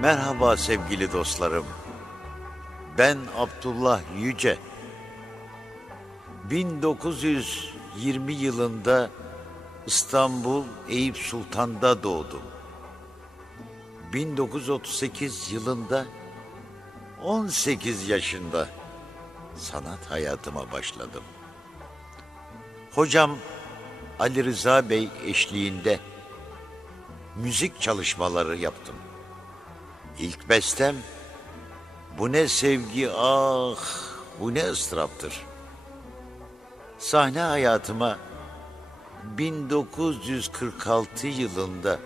Merhaba sevgili dostlarım. Ben Abdullah Yüce. 1920 yılında İstanbul Eyüp Sultan'da doğdum. 1938 yılında 18 yaşında sanat hayatıma başladım. Hocam Ali Rıza Bey eşliğinde müzik çalışmaları yaptım. İlk bestem bu ne sevgi ah bu ne ıstıraptır. Sahne hayatıma 1946 yılında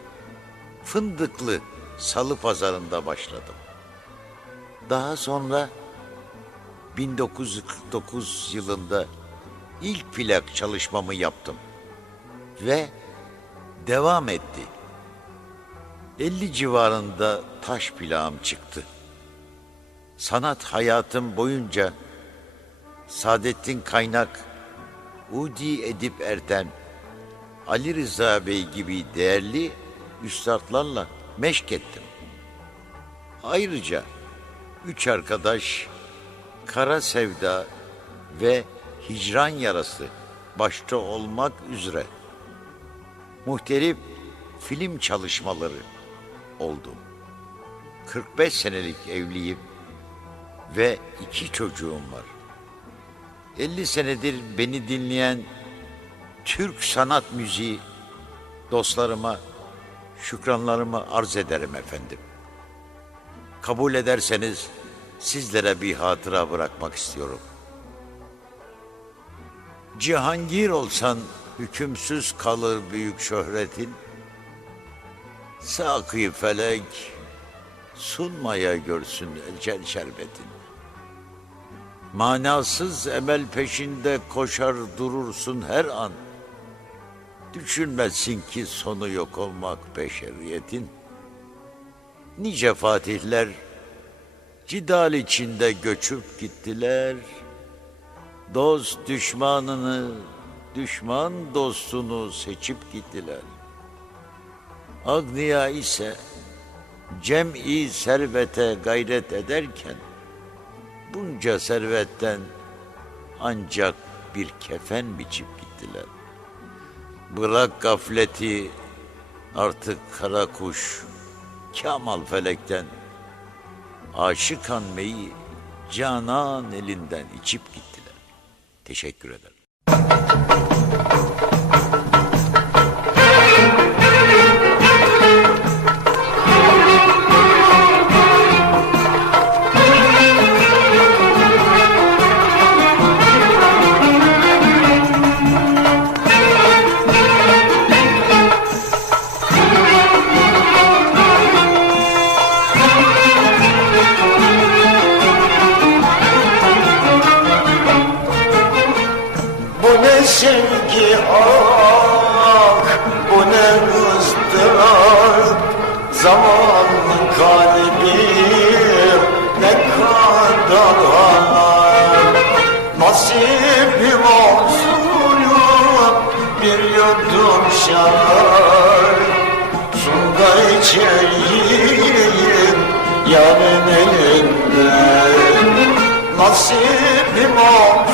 Fındıklı Salı Pazarı'nda başladım. Daha sonra 1949 yılında ilk plak çalışmamı yaptım ve devam etti. 50 civarında taş plağım çıktı. Sanat hayatım boyunca Saadettin Kaynak, Udi Edip Erten, Ali Rıza Bey gibi değerli üstadlarla meşk ettim. Ayrıca üç arkadaş Kara Sevda ve Hicran Yarası başta olmak üzere muhtelif film çalışmaları oldum. 45 senelik evliyim ve iki çocuğum var. 50 senedir beni dinleyen Türk sanat müziği dostlarıma şükranlarımı arz ederim efendim. Kabul ederseniz sizlere bir hatıra bırakmak istiyorum. Cihangir olsan hükümsüz kalır büyük şöhretin. Sakı felek sunmaya görsün ecel şerbetin. Manasız emel peşinde koşar durursun her an. Düşünmezsin ki sonu yok olmak beşeriyetin. Nice fatihler cidal içinde göçüp gittiler. Dost düşmanını, düşman dostunu seçip gittiler. Agniya ise cem'i servete gayret ederken bunca servetten ancak bir kefen biçip gittiler. Bırak gafleti artık kara kuş Kamal felekten aşık anmeyi canan elinden içip gittiler. Teşekkür ederim. Sevgi ah bu ne ızdırap? Zamanın kalbi ne kadar ağır? Nasibim olsun bir yudum şarap. Sunda içeyim yarın elinden Nasibim olsun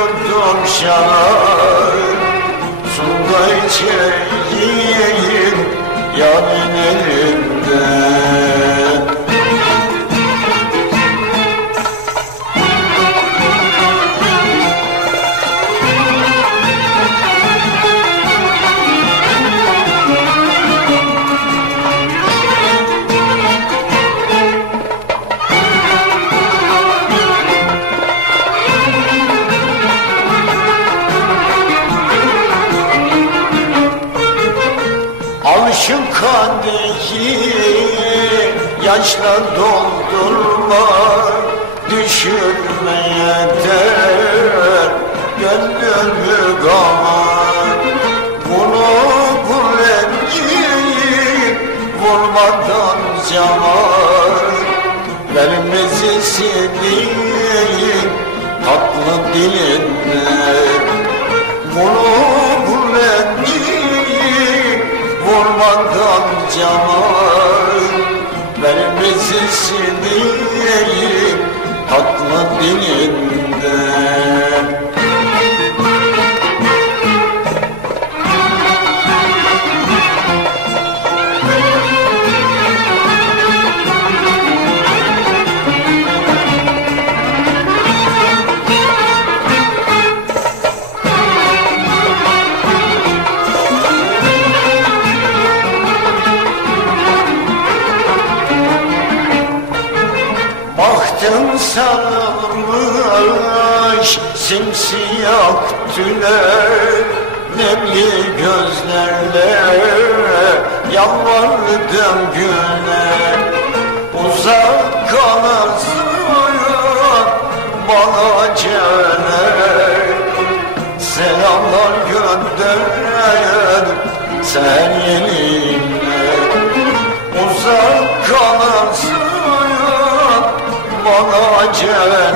bir yudum şarap Sunda içeyim yarın elinden Şu kadehi yaşla doldurma Düşürmeye der gönlümü gama Bunu bu rengi vurmadan cama Vermezi senin tatlı dilinden Bunu zaman Vermez esirleri Hakla dilin sarılmış simsiyah tüler Nemli gözlerle yalvardım güne. Uzak kalırsın bana cener Selamlar gönder sen yeminle bana cennet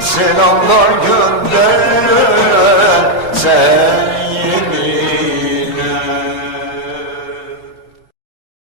Selamlar gönder. Sen